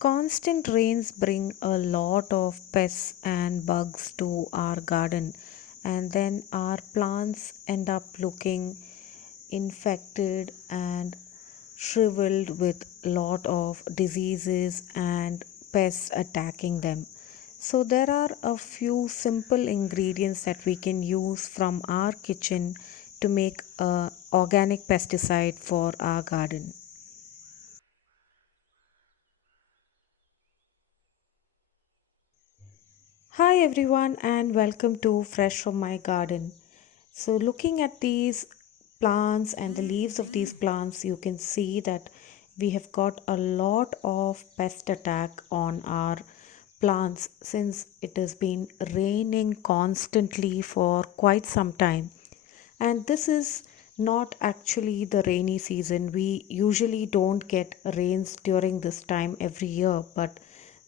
Constant rains bring a lot of pests and bugs to our garden, and then our plants end up looking infected and shriveled with lot of diseases and pests attacking them. So there are a few simple ingredients that we can use from our kitchen to make a organic pesticide for our garden. Hi everyone and welcome to Fresh from My Garden. So looking at these plants and the leaves of these plants, you can see that we have got a lot of pest attack on our plants since it has been raining constantly for quite some time. And this is not actually the rainy season. We usually don't get rains during this time every year, but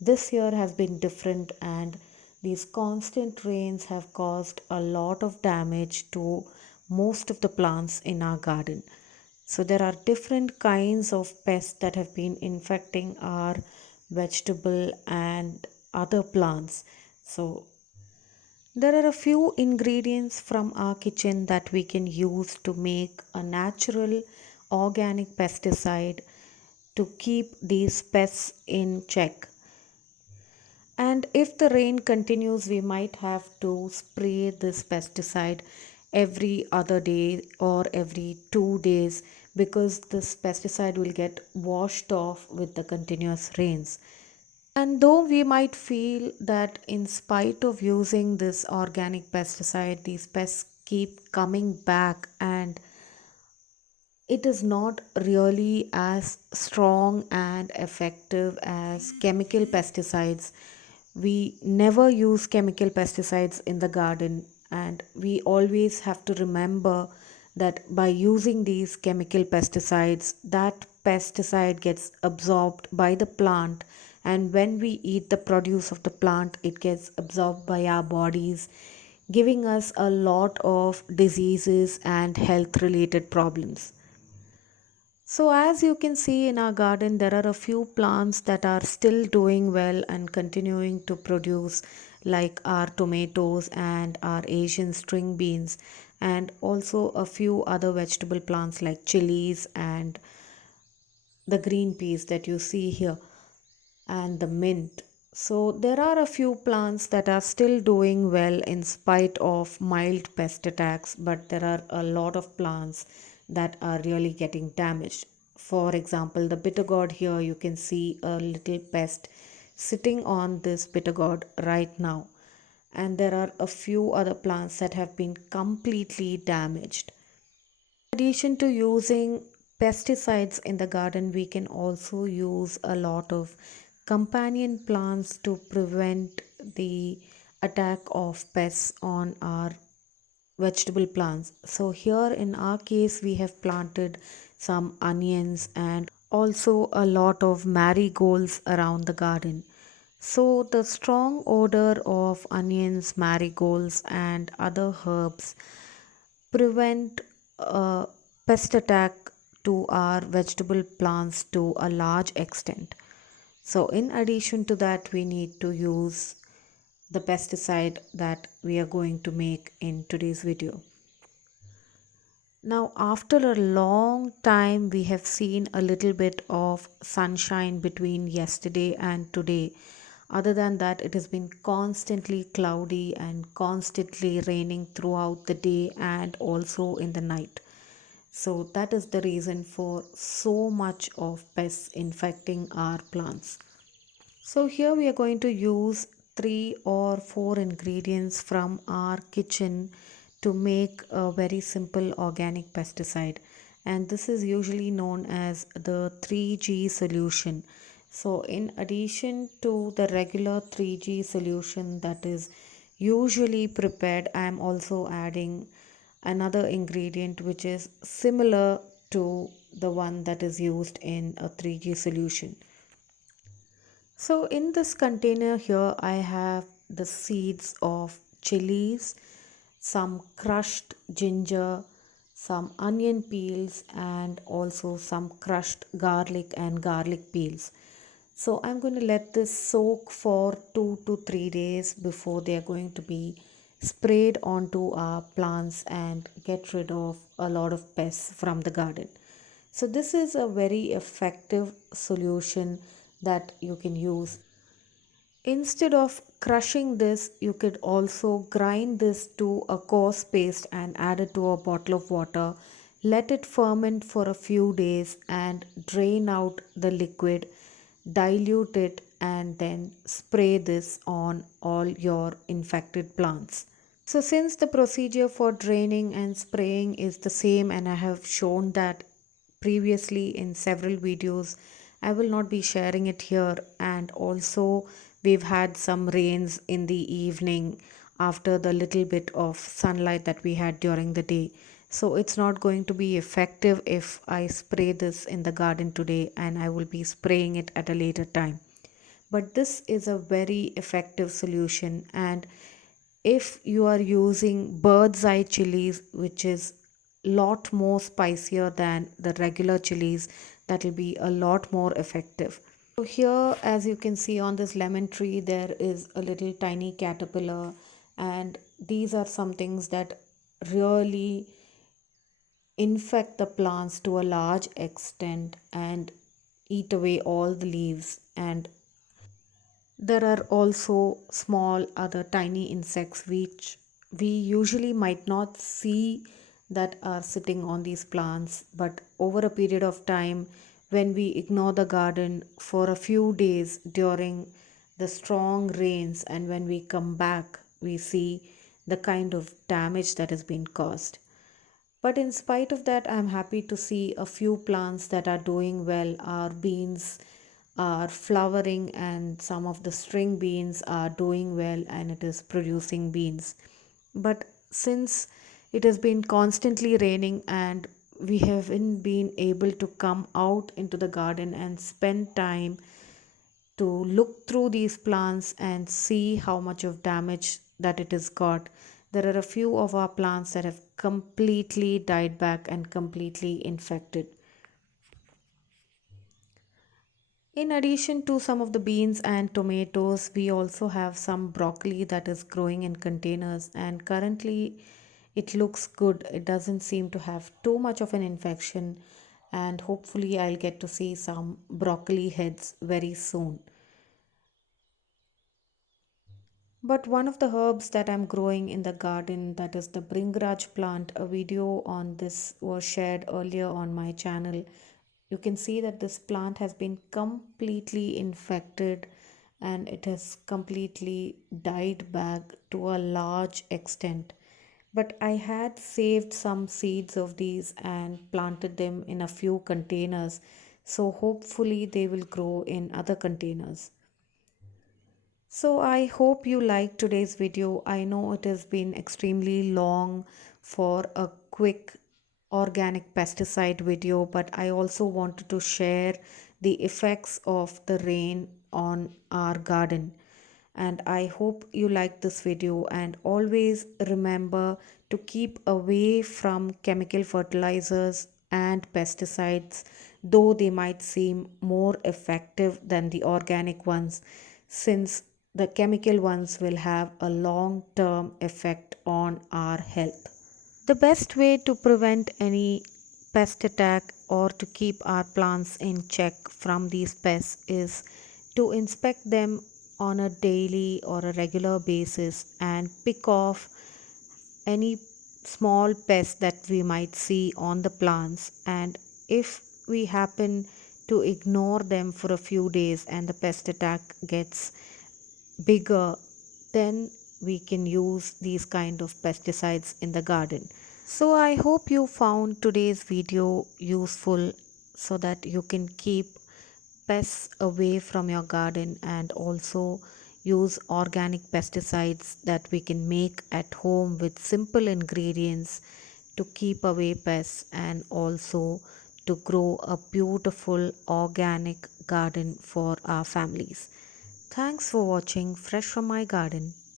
this year has been different, and these constant rains have caused a lot of damage to most of the plants in our garden. So, there are different kinds of pests that have been infecting our vegetable and other plants. So, there are a few ingredients from our kitchen that we can use to make a natural organic pesticide to keep these pests in check. And if the rain continues, we might have to spray this pesticide every other day or every 2 days because this pesticide will get washed off with the continuous rains. And though we might feel that in spite of using this organic pesticide, these pests keep coming back, and it is not really as strong and effective as chemical pesticides. We never use chemical pesticides in the garden, and we always have to remember that by using these chemical pesticides, that pesticide gets absorbed by the plant, and when we eat the produce of the plant, it gets absorbed by our bodies, giving us a lot of diseases and health related problems. So, as you can see in our garden, there are a few plants that are still doing well and continuing to produce, like our tomatoes and our Asian string beans, and also a few other vegetable plants like chilies and the green peas that you see here, and the mint. So, there are a few plants that are still doing well in spite of mild pest attacks, but there are a lot of plants that are really getting damaged. For example, the bitter gourd here, you can see a little pest sitting on this bitter gourd right now. And there are a few other plants that have been completely damaged. In addition to using pesticides in the garden, we can also use a lot of companion plants to prevent the attack of pests on our vegetable plants. So, here in our case, we have planted some onions and also a lot of marigolds around the garden. So, the strong odor of onions, marigolds, and other herbs prevent uh, pest attack to our vegetable plants to a large extent. So, in addition to that, we need to use the pesticide that we are going to make in today's video. Now, after a long time, we have seen a little bit of sunshine between yesterday and today. Other than that, it has been constantly cloudy and constantly raining throughout the day and also in the night. So, that is the reason for so much of pests infecting our plants. So, here we are going to use 3 or 4 ingredients from our kitchen to make a very simple organic pesticide, and this is usually known as the 3G solution. So, in addition to the regular 3G solution that is usually prepared, I am also adding another ingredient which is similar to the one that is used in a 3G solution. So in this container here I have the seeds of chilies, some crushed ginger, some onion peels, and also some crushed garlic and garlic peels. So I'm going to let this soak for 2 to 3 days before they are going to be sprayed onto our plants and get rid of a lot of pests from the garden. So this is a very effective solution that you can use. Instead of crushing this, you could also grind this to a coarse paste and add it to a bottle of water. Let it ferment for a few days and drain out the liquid, dilute it, and then spray this on all your infected plants. So, since the procedure for draining and spraying is the same, and I have shown that previously in several videos, I will not be sharing it here. And also, we've had some rains in the evening after the little bit of sunlight that we had during the day. So, it's not going to be effective if I spray this in the garden today, and I will be spraying it at a later time. But this is a very effective solution. And if you are using bird's eye chilies, which is lot more spicier than the regular chilies, that will be a lot more effective. So here, as you can see on this lemon tree, there is a little tiny caterpillar, and these are some things that really infect the plants to a large extent and eat away all the leaves. And there are also small other tiny insects which we usually might not see that are sitting on these plants, but over a period of time, when we ignore the garden for a few days during the strong rains, and when we come back, we see the kind of damage that has been caused. But in spite of that, I'm happy to see a few plants that are doing well. Our beans are flowering, and some of the string beans are doing well, and it is producing beans. But since it has been constantly raining and we haven't been able to come out into the garden and spend time to look through these plants and see how much of damage that it has got. There are a few of our plants that have completely died back and completely infected. In addition to some of the beans and tomatoes, we also have some broccoli that is growing in containers, and currently it looks good. It doesn't seem to have too much of an infection, and hopefully, I'll get to see some broccoli heads very soon. But one of the herbs that I'm growing in the garden, that is the Bringraj plant, a video on this was shared earlier on my channel. You can see that this plant has been completely infected and it has completely died back to a large extent. But I had saved some seeds of these and planted them in a few containers, so hopefully they will grow in other containers. So I hope you liked today's video. I know it has been extremely long for a quick organic pesticide video, but I also wanted to share the effects of the rain on our garden. And I hope you like this video, and always remember to keep away from chemical fertilizers and pesticides, though they might seem more effective than the organic ones, since the chemical ones will have a long term effect on our health. The best way to prevent any pest attack or to keep our plants in check from these pests is to inspect them on a daily or a regular basis and pick off any small pests that we might see on the plants. And if we happen to ignore them for a few days and the pest attack gets bigger, then we can use these kind of pesticides in the garden. So I hope you found today's video useful, so that you can keep pests away from your garden and also use organic pesticides that we can make at home with simple ingredients to keep away pests and also to grow a beautiful organic garden for our families. Thanks for watching Fresh from My Garden.